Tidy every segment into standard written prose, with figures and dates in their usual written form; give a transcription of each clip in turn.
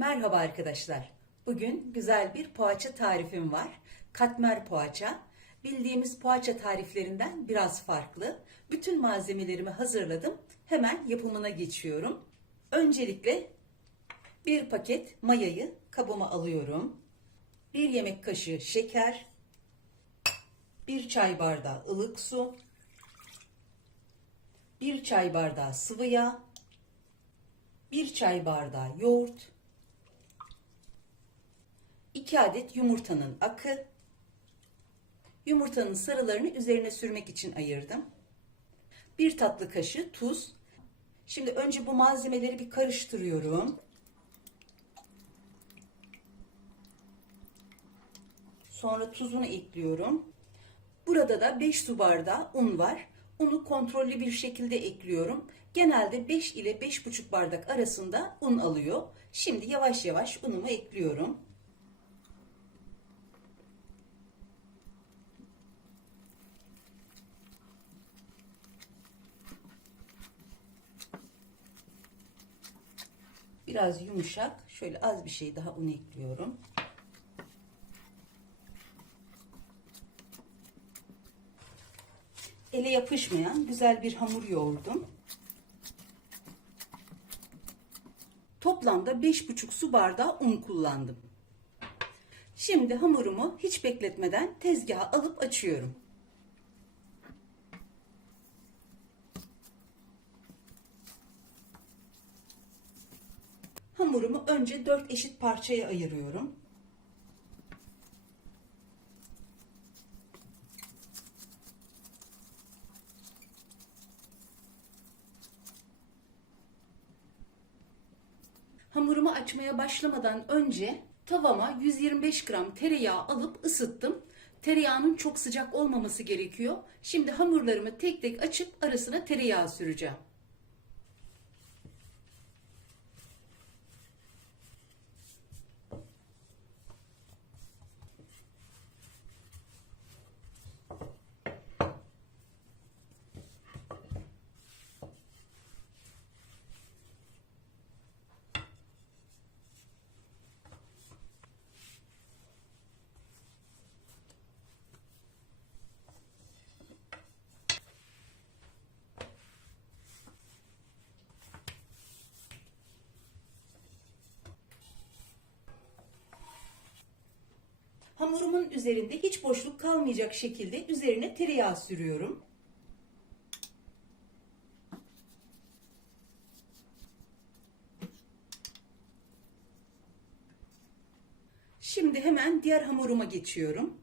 Merhaba arkadaşlar. Bugün güzel bir poğaça tarifim var. Katmer poğaça. Bildiğimiz poğaça tariflerinden biraz farklı. Bütün malzemelerimi hazırladım. Hemen yapımına geçiyorum. Öncelikle bir paket mayayı kabıma alıyorum. 1 yemek kaşığı şeker, 1 çay bardağı ılık su, 1 çay bardağı sıvı yağ, 1 çay bardağı yoğurt, 2 adet yumurtanın akı, yumurtanın sarılarını üzerine sürmek için ayırdım. 1 tatlı kaşığı tuz. Şimdi önce bu malzemeleri bir karıştırıyorum. Sonra tuzunu ekliyorum. Burada da 5 su bardağı un var. Unu kontrollü bir şekilde ekliyorum. Genelde 5 ile 5,5 bardak arasında un alıyor. Şimdi yavaş yavaş unumu ekliyorum. Biraz yumuşak. Şöyle az bir şey daha un ekliyorum. Ele yapışmayan güzel bir hamur yoğurdum. Toplamda 5,5 su bardağı un kullandım. Şimdi hamurumu hiç bekletmeden tezgaha alıp açıyorum. Hamurumu önce 4 eşit parçaya ayırıyorum. Hamurumu açmaya başlamadan önce tavama 125 gram tereyağı alıp ısıttım. Tereyağının çok sıcak olmaması gerekiyor. Şimdi hamurlarımı tek tek açıp arasına tereyağı süreceğim. Hamurumun üzerinde hiç boşluk kalmayacak şekilde üzerine tereyağı sürüyorum. Şimdi hemen diğer hamuruma geçiyorum.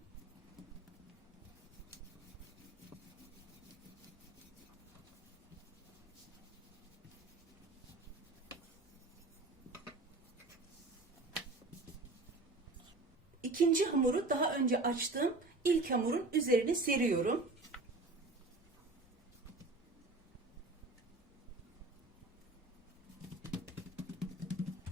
İkinci hamuru daha önce açtığım ilk hamurun üzerine seriyorum.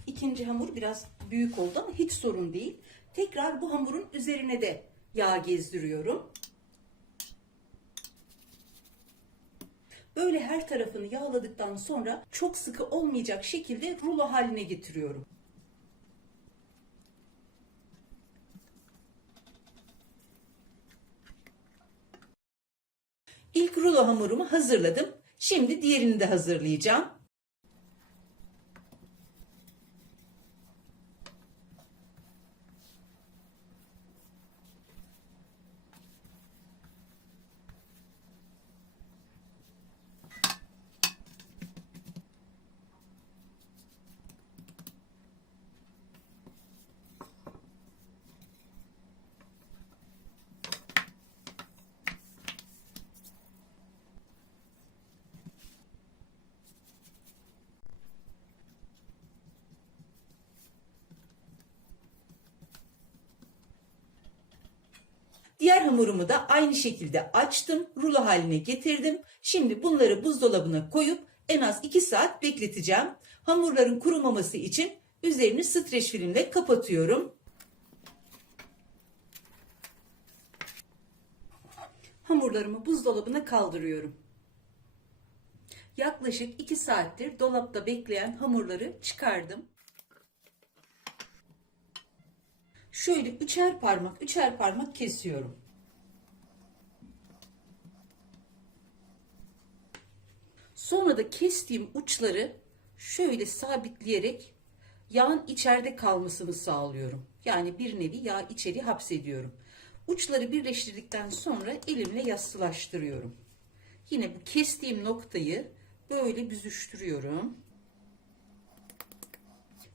İkinci hamur biraz büyük oldu ama hiç sorun değil. Tekrar bu hamurun üzerine de yağ gezdiriyorum. Böyle her tarafını yağladıktan sonra çok sıkı olmayacak şekilde rulo haline getiriyorum. İlk rulo hamurumu hazırladım. Şimdi diğerini de hazırlayacağım. Diğer hamurumu da aynı şekilde açtım, rulo haline getirdim. Şimdi bunları buzdolabına koyup en az 2 saat bekleteceğim. Hamurların kurumaması için üzerini streç filmle kapatıyorum. Hamurlarımı buzdolabına kaldırıyorum. Yaklaşık 2 saattir dolapta bekleyen hamurları çıkardım. şöyle üçer parmak üçer parmak kesiyorum. Sonra da kestiğim uçları şöyle sabitleyerek yağın içeride kalmasını sağlıyorum. Yani bir nevi yağ içeri hapsediyorum. Uçları birleştirdikten sonra elimle yassılaştırıyorum. Yine bu kestiğim noktayı böyle büzüştürüyorum.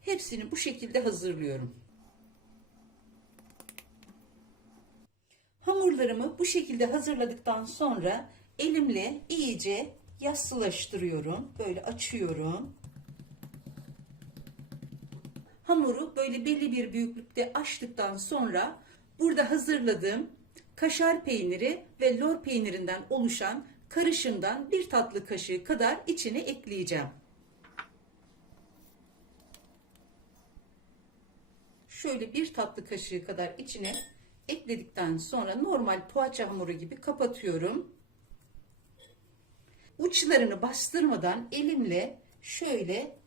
Hepsini bu şekilde hazırlıyorum. Hamurlarımı bu şekilde hazırladıktan sonra elimle iyice yassılaştırıyorum. Böyle açıyorum. Hamuru böyle belli bir büyüklükte açtıktan sonra burada hazırladığım kaşar peyniri ve lor peynirinden oluşan karışımdan bir tatlı kaşığı kadar içine ekleyeceğim. Şöyle bir tatlı kaşığı kadar içine ekledikten sonra normal poğaça hamuru gibi kapatıyorum. Uçlarını bastırmadan elimle şöyle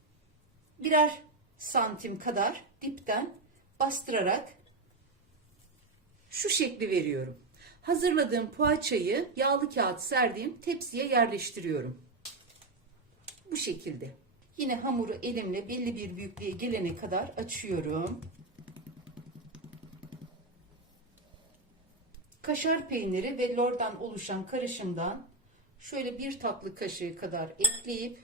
birer santim kadar dipten bastırarak şu şekli veriyorum. Hazırladığım poğaçayı yağlı kağıt serdiğim tepsiye yerleştiriyorum. Bu şekilde. Yine hamuru elimle belli bir büyüklüğe gelene kadar açıyorum. Kaşar peyniri ve lordan oluşan karışımdan şöyle bir tatlı kaşığı kadar ekleyip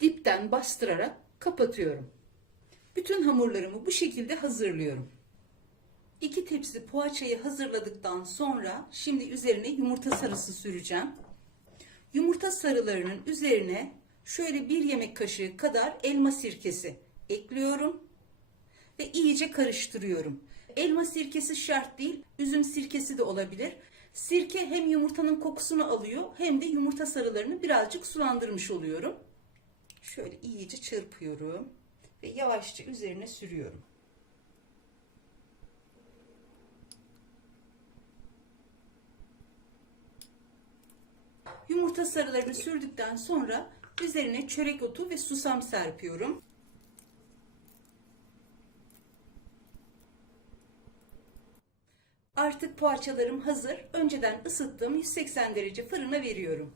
dipten bastırarak kapatıyorum. Bütün hamurlarımı bu şekilde hazırlıyorum. 2 tepsi poğaçayı hazırladıktan sonra şimdi üzerine yumurta sarısı süreceğim. Yumurta sarılarının üzerine şöyle 1 yemek kaşığı kadar elma sirkesi ekliyorum ve iyice karıştırıyorum. Elma sirkesi şart değil, üzüm sirkesi de olabilir. Sirke hem yumurtanın kokusunu alıyor hem de yumurta sarılarını birazcık sulandırmış oluyorum. Şöyle iyice çırpıyorum ve yavaşça üzerine sürüyorum. Yumurta sarılarını sürdükten sonra üzerine çörek otu ve susam serpiyorum. Artık poğaçalarım hazır. Önceden ısıttığım 180 derece fırına veriyorum.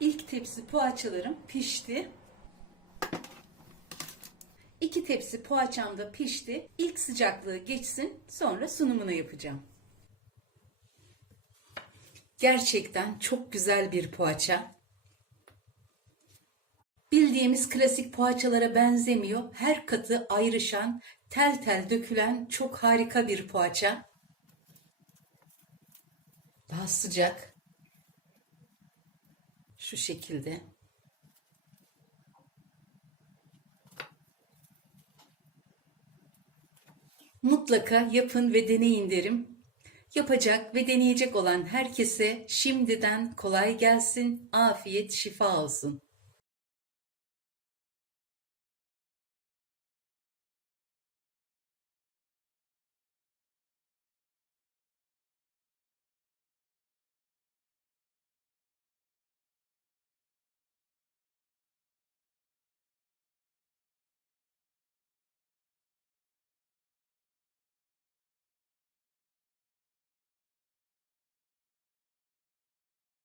İlk tepsi poğaçalarım pişti. 2 tepsi poğaçam da pişti. İlk sıcaklığı geçsin, sonra sunumunu yapacağım. Gerçekten çok güzel bir poğaça. Bildiğimiz klasik poğaçalara benzemiyor. Her katı ayrışan, tel tel dökülen çok harika bir poğaça. Daha sıcak. Şu şekilde. Mutlaka yapın ve deneyin derim. Yapacak ve deneyecek olan herkese şimdiden kolay gelsin, afiyet, şifa olsun.